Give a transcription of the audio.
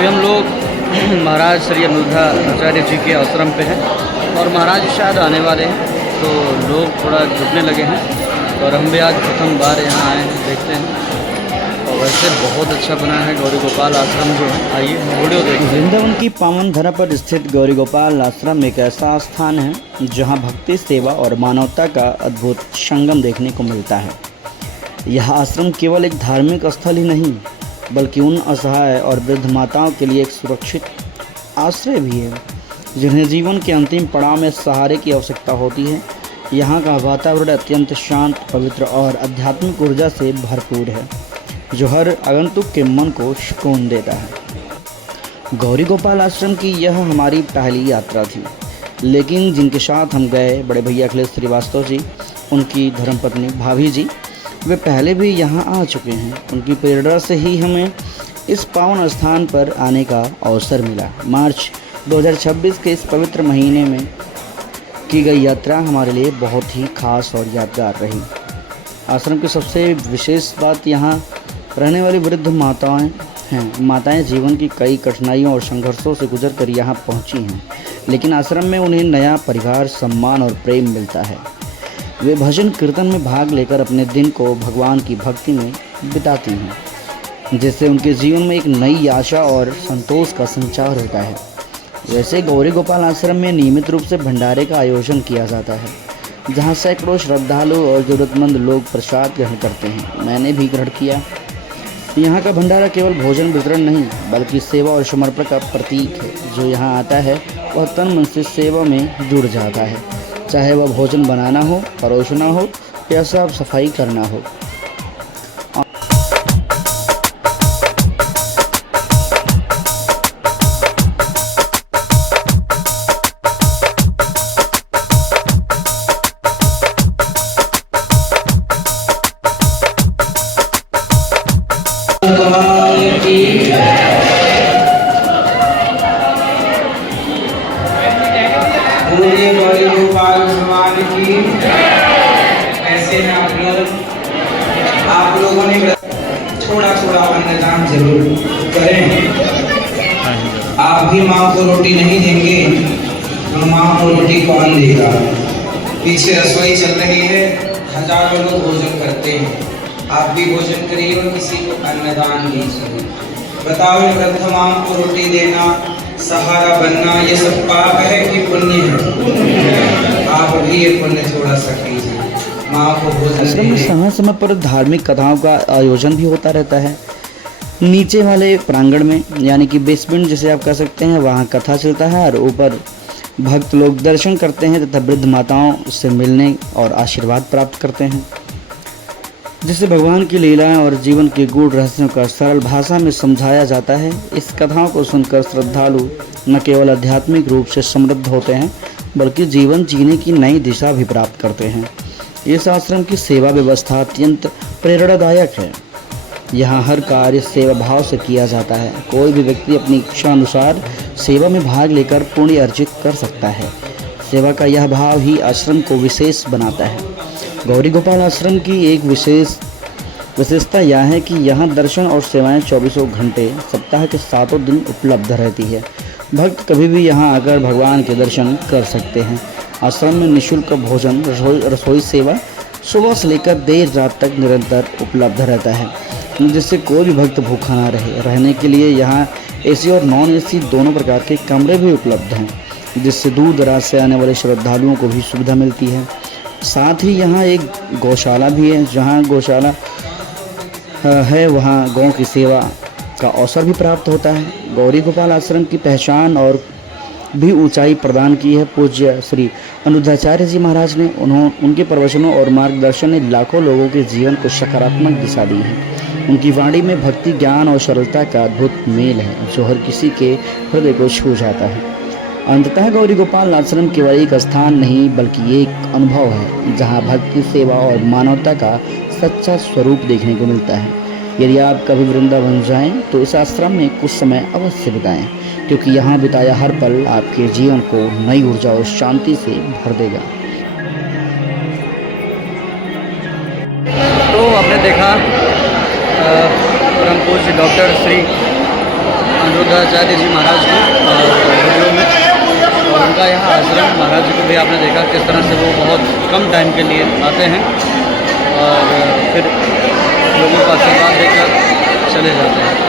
अभी हम लोग महाराज श्री अनुरुद्धाचार्य जी के आश्रम पे हैं और महाराज शायद आने वाले हैं, तो लोग थोड़ा जुटने लगे हैं और हम भी आज प्रथम बार यहाँ आए हैं, देखते हैं। और वैसे बहुत अच्छा बना है गौरी गोपाल आश्रम जो है। आइए वीडियो देखिए। वृंदावन की पावन धरा पर स्थित गौरी गोपाल आश्रम एक ऐसा स्थान है जहाँ भक्ति, सेवा और मानवता का अद्भुत संगम देखने को मिलता है। यह आश्रम केवल एक धार्मिक स्थल ही नहीं बल्कि उन असहाय और वृद्ध माताओं के लिए एक सुरक्षित आश्रय भी है जिन्हें जीवन के अंतिम पड़ाव में सहारे की आवश्यकता होती है। यहाँ का वातावरण अत्यंत शांत, पवित्र और आध्यात्मिक ऊर्जा से भरपूर है जो हर आगंतुक के मन को सुकून देता है। गौरी गोपाल आश्रम की यह हमारी पहली यात्रा थी, लेकिन जिनके साथ हम गए बड़े भैया अखिलेश श्रीवास्तव जी, उनकी धर्मपत्नी भाभी जी, वे पहले भी यहाँ आ चुके हैं। उनकी प्रेरणा से ही हमें इस पावन स्थान पर आने का अवसर मिला। मार्च 2026 के इस पवित्र महीने में की गई यात्रा हमारे लिए बहुत ही खास और यादगार रही। आश्रम की सबसे विशेष बात यहाँ रहने वाली वृद्ध माताएं हैं। माताएं जीवन की कई कठिनाइयों और संघर्षों से गुजर कर यहाँ पहुँची हैं, लेकिन आश्रम में उन्हें नया परिवार, सम्मान और प्रेम मिलता है। वे भजन कीर्तन में भाग लेकर अपने दिन को भगवान की भक्ति में बिताती हैं, जिससे उनके जीवन में एक नई आशा और संतोष का संचार होता है। वैसे गौरी गोपाल आश्रम में नियमित रूप से भंडारे का आयोजन किया जाता है, जहां सैकड़ों श्रद्धालु और ज़रूरतमंद लोग प्रसाद ग्रहण करते हैं। मैंने भी ग्रहण किया। यहाँ का भंडारा केवल भोजन वितरण नहीं बल्कि सेवा और समर्पण का प्रतीक है। जो यहाँ आता है वह तन मन से सेवा में जुड़ जाता है, चाहे वह भोजन बनाना हो, परोसना हो या साफ सफाई करना हो। गौरी गोपाल भगवान की। ऐसे हैं आप लोगों ने थोड़ा थोड़ा अन्नदान जरूर करें। आप भी माँ को रोटी नहीं देंगे तो माँ को रोटी कौन देगा। पीछे रसोई चल रही है, हजारों लोग भोजन करते हैं। आप भी भोजन करिए और किसी को अन्नदान दीजिए। बताओ, वृद्ध माँ को रोटी देना, सहारा बनना, ये सब पाप है कि पुण्य है? आप भी ये पुण्य थोड़ा सा कीजिए, माँ को भोजन। आश्रम में समय समय पर धार्मिक कथाओं का आयोजन भी होता रहता है। नीचे वाले प्रांगण में, यानी कि बेसमेंट जिसे आप कह सकते हैं, वहाँ कथा चलता है और ऊपर भक्त लोग दर्शन करते हैं तथा वृद्ध माताओं से मिलने और आशीर्वाद प्राप्त करते हैं, जिससे भगवान की लीलाएं और जीवन के गूढ़ रहस्यों का सरल भाषा में समझाया जाता है। इस कथाओं को सुनकर श्रद्धालु न केवल आध्यात्मिक रूप से समृद्ध होते हैं बल्कि जीवन जीने की नई दिशा भी प्राप्त करते हैं। इस आश्रम की सेवा व्यवस्था अत्यंत प्रेरणादायक है। यहाँ हर कार्य सेवा भाव से किया जाता है। कोई भी व्यक्ति अपनी इच्छा अनुसार सेवा में भाग लेकर पुण्य अर्जित कर सकता है। सेवा का यह भाव ही आश्रम को विशेष बनाता है। गौरी गोपाल आश्रम की एक विशेषता यह है कि यहाँ दर्शन और सेवाएं 24 घंटे सप्ताह के 7 दिन उपलब्ध रहती है। भक्त कभी भी यहाँ आकर भगवान के दर्शन कर सकते हैं। आश्रम में निःशुल्क भोजन, रसोई सेवा सुबह से लेकर देर रात तक निरंतर उपलब्ध रहता है, जिससे कोई भी भक्त भूखा ना रहे। रहने के लिए यहाँ एसी और नॉन एसी दोनों प्रकार के कमरे भी उपलब्ध हैं, जिससे दूर दराज से आने वाले श्रद्धालुओं को भी सुविधा मिलती है। साथ ही यहाँ एक गौशाला भी है। जहाँ गौशाला है वहाँ गौ की सेवा का अवसर भी प्राप्त होता है। गौरी गोपाल आश्रम की पहचान और भी ऊंचाई प्रदान की है पूज्य श्री अनुरुद्धाचार्य जी महाराज ने। उनके प्रवचनों और मार्गदर्शन ने लाखों लोगों के जीवन को सकारात्मक दिशा दी है। उनकी वाणी में भक्ति, ज्ञान और सरलता का अद्भुत मेल है जो हर किसी के हृदय को छू जाता है। अंततः गौरी गोपाल आश्रम केवल एक स्थान नहीं बल्कि एक अनुभव है जहाँ भक्ति, सेवा और मानवता का सच्चा स्वरूप देखने को मिलता है। यदि आप कभी वृंदावन जाएं तो इस आश्रम में कुछ समय अवश्य बिताएं, क्योंकि यहाँ बिताया हर पल आपके जीवन को नई ऊर्जा और शांति से भर देगा। तो आपने देखा परम पूज्य डॉक्टर श्री अनुरुद्ध अनुद्धाचार्य जी महाराज की वीडियो में, और उनका यहाँ आश्रम, महाराज जी को भी आपने देखा किस तरह से वो बहुत कम टाइम के लिए आते हैं और फिर लोगों का आशीर्वाद देकर चले जाते हैं।